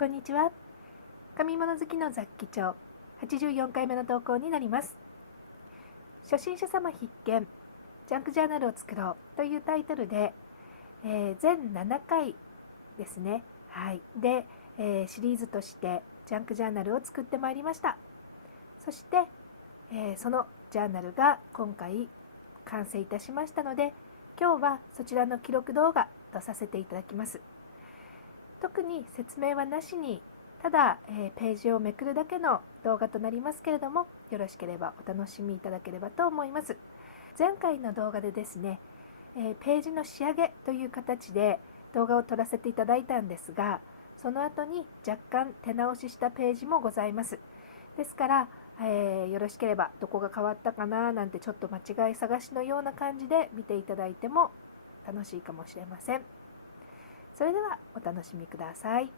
こんにちは。紙物好きの雑記帳84回目の投稿になります。初心者様必見、ジャンクジャーナルを作ろうというタイトルで、全7回ですね。はい。で、シリーズとしてジャンクジャーナルを作ってまいりました。そして、そのジャーナルが今回完成いたしましたので、今日はそちらの記録動画とさせていただきます。特に説明はなしに、ただ、ページをめくるだけの動画となりますけれども、よろしければお楽しみいただければと思います。前回の動画でですね、ページの仕上げという形で動画を撮らせていただいたんですが、その後に若干手直ししたページもございます。ですから、よろしければどこが変わったかななんてちょっと間違い探しのような感じで見ていただいても楽しいかもしれません。それではお楽しみください。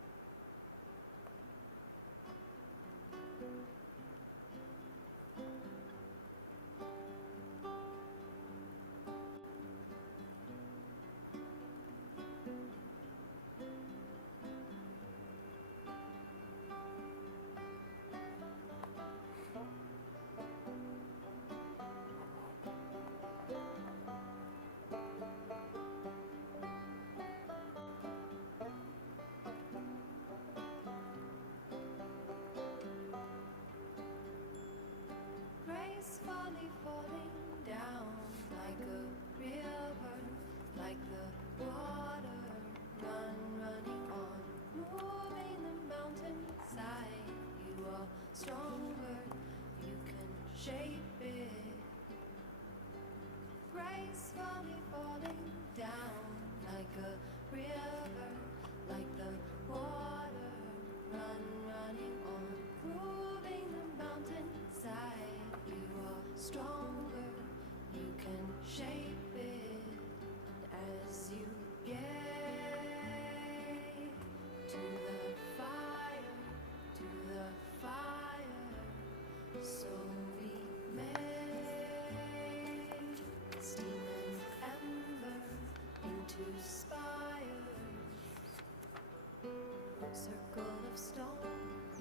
Gracefully falling down like a river, like the water running on, moving the mountainside. You are stronger, you can shape it. Gracefully falling down like a river, like the water running on, moving the mountainside. You are stronger, you can shape it as you get to the fire, to the fire. So we made steam and ember into spires, circle of stones,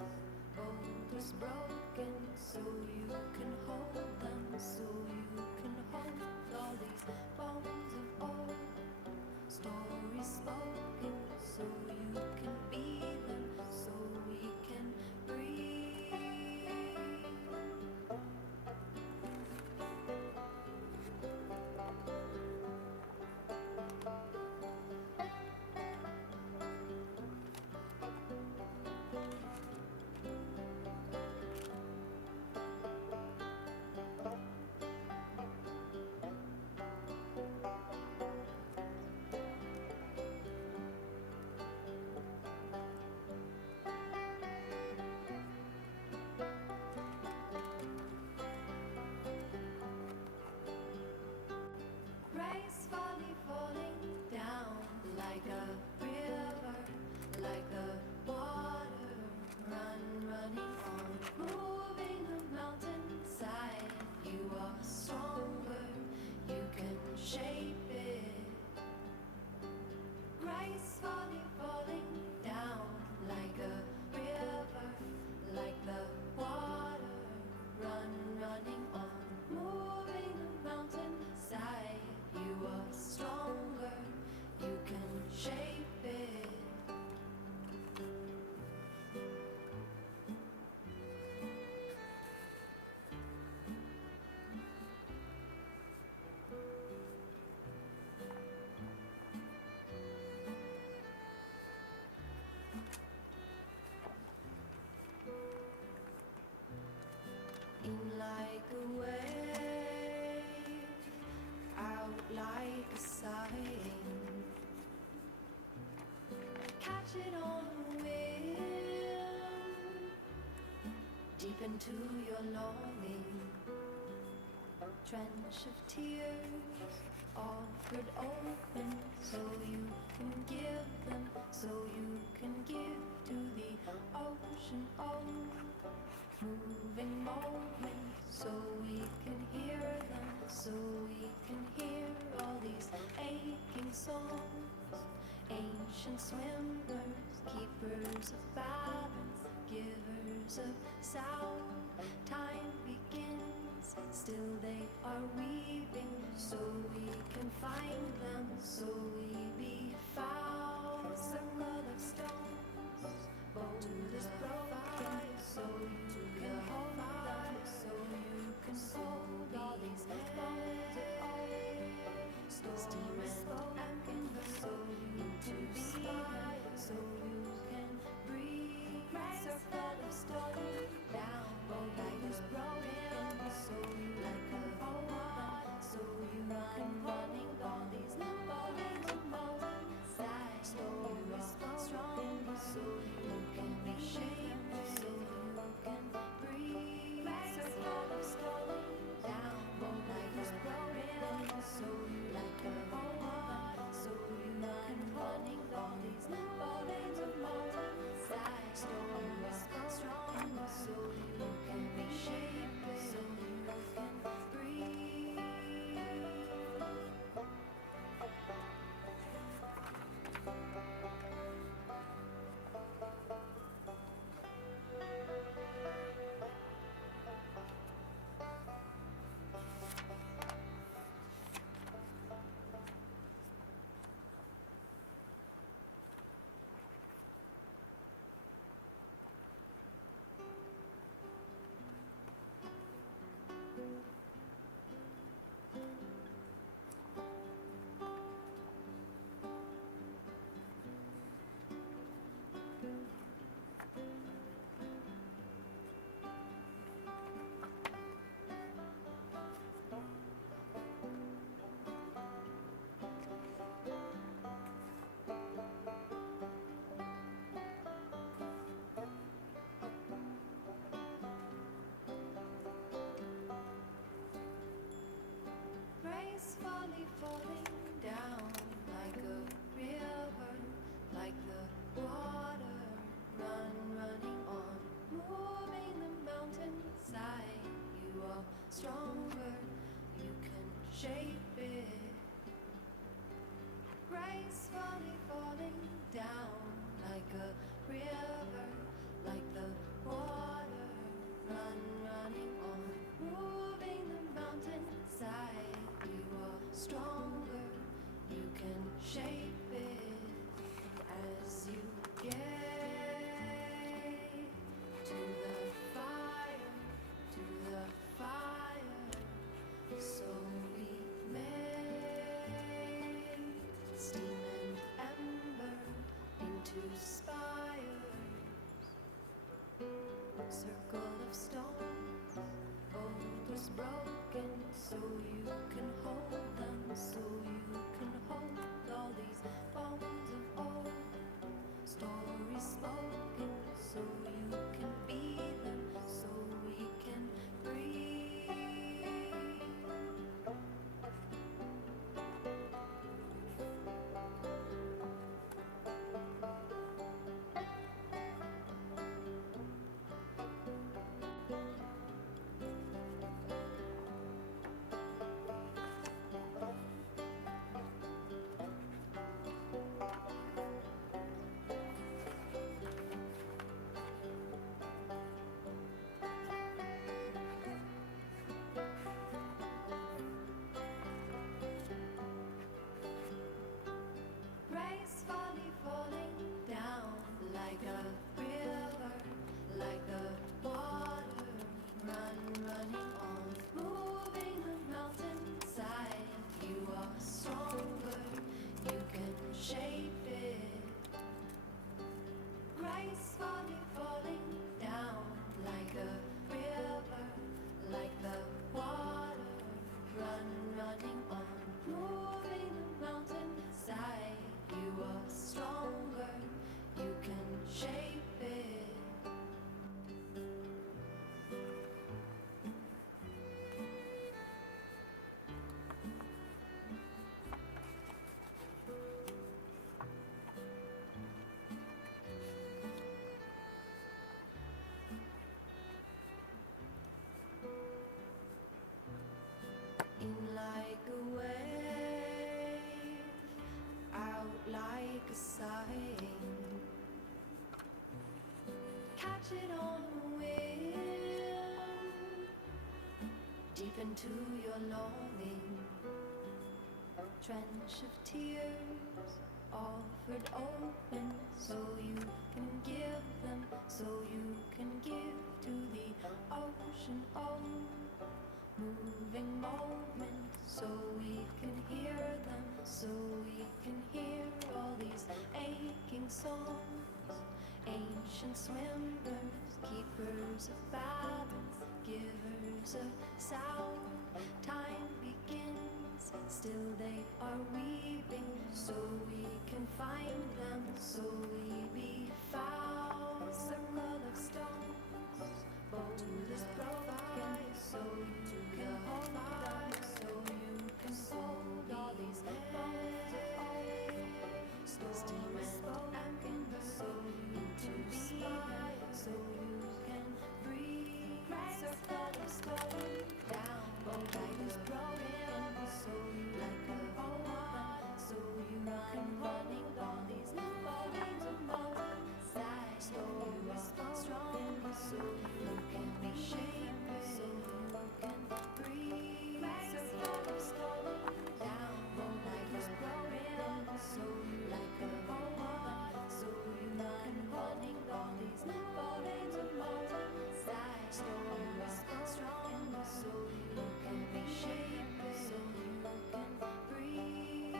old was broken, so you can hold them, so you can hold all these bones of old, stories spoken, so you can be them, so we can breathe. Gracefully falling down like a river, like the water running on, moving the mountainside. You are stronger, you can shape it. Gracefully falling down like a river, like the water running on, moving the mountainside. You are stronger, you can shape it. In like a wave, out like a sign, catch it on the wind, deep into your longing, trench of tears, offered open, so you can give them, so you can give to the ocean. Moving moments, so we can hear them, so we can hear all these aching songs, ancient swimmers keepers of balance, givers of sound. Time begins, still they are weaving, so we can find them, so we be found. Circle of stones, bold as broken, so you can hold them, so you can hold all these bones of old. Steam and ember, so you to be them, so you can breathe. Circle of stones down, like this broken, so you can hold them, so you can running all these bodies of mountains. So you are strong, so you can be shaped, so you can breathe. Circle of stones down, like this broken, so you can hold them, so you can running all these bodies of mountains. So you are strong, so you can be shaped, so you can breathe. Gracefully falling down like a river, like the water running on, moving the mountainside. You are stronger, you can shape it. Gracefully falling down like a river, like the water running on, moving the mountainside. You are stronger, you can shape it as you get to the fire, to the fire. So we make steam and ember into spires. Circle of stones, old was broken, so you can hold them, so you can hold all these bones of old. Stories spoken, so you can be them, so we can breathe. catch it on a whim, deep into your longing. Trench of tears offered open, so you can give them, so you can give to the ocean. Oh, moving moments, so we can hear them, so we can hear all these aching songs. Ancient swimmers, keepers of balance, givers of sound. Time begins, still they are weeping, so we can find them, so we be found. Circle of stones, boulders broken, so you can hold them, so you can hold all these bones of old. Steam and spoken, so you can spy, so you can breathe. Circle of stone down, boulders broken, so you can hold them, so you can running all these bodies of bones. So you are strong, so you can be shaped, so you can breathe. Circle of stone down, boulders broken, so you can hold them, so you can running all these bodies of bones. So you are strong, so you can be shaped, so you can breathe.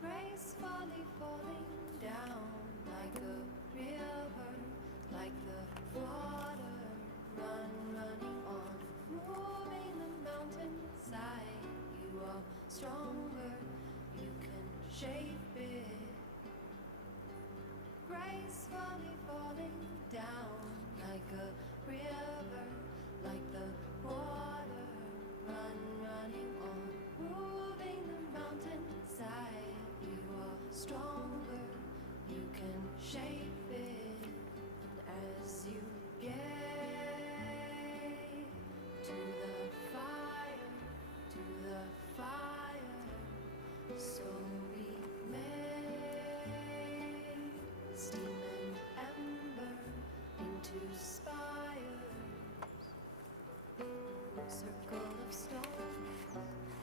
Gracefully falling down like a river, like the water running on, moving the mountainside. You are stronger, you can shape it. Gracefully falling down like a river, like the water running on, moving the mountainside. You are stronger, you can shape it. And as you get to the fire, so we may steam and ember into spires. Circle of stones,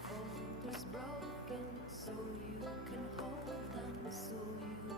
boulders broken, so you can hold them, so you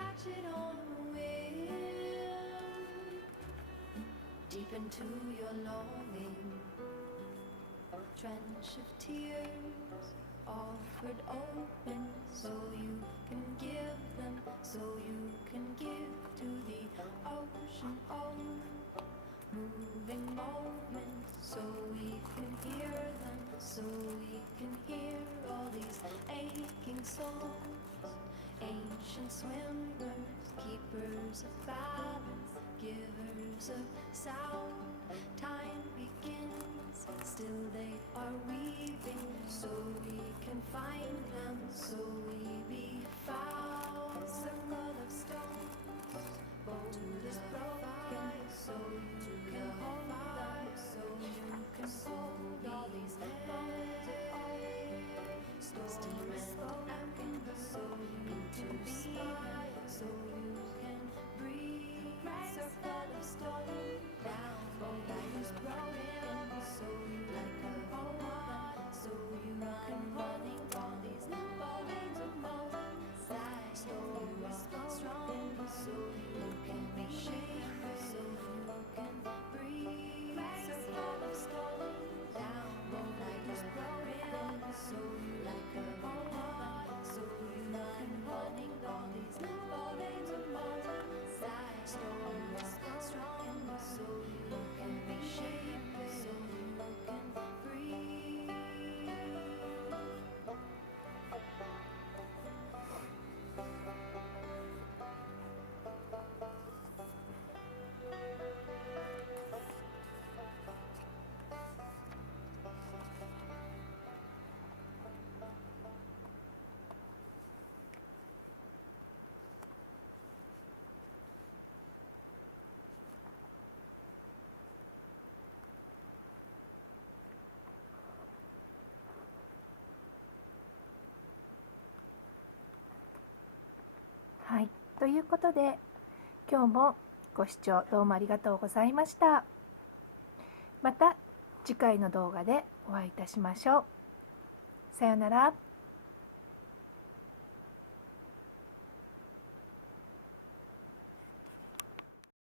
catch it on a whim, deep into your longing, trench of tears offered open, so you can give them, so you can give to the ocean. Oh, moving moments, so we can hear them, so we can hear all these aching songs. Ancient swimmers, keepers of balance, givers of sound. Time begins, still they are weaving, so we can find them, so we be found. Circle of stones, boulders broken, so you can hold them, so you can hold all these bones of old. Steam is spoken, so you can be, so you can breathe. Circle of stones, down, boulders broken, so you can hold them, so you can running all these bones of bones. So you are strong, so you can be shaken, so you can breathe. Circle of stones, down, boulders broken, so you can hold them, so you can running all these bones of bones. So you are strong, so you can be shaken, so you can breathe.はい、ということで今日もご視聴どうもありがとうございました。また次回の動画でお会いいたしましょう。さようなら。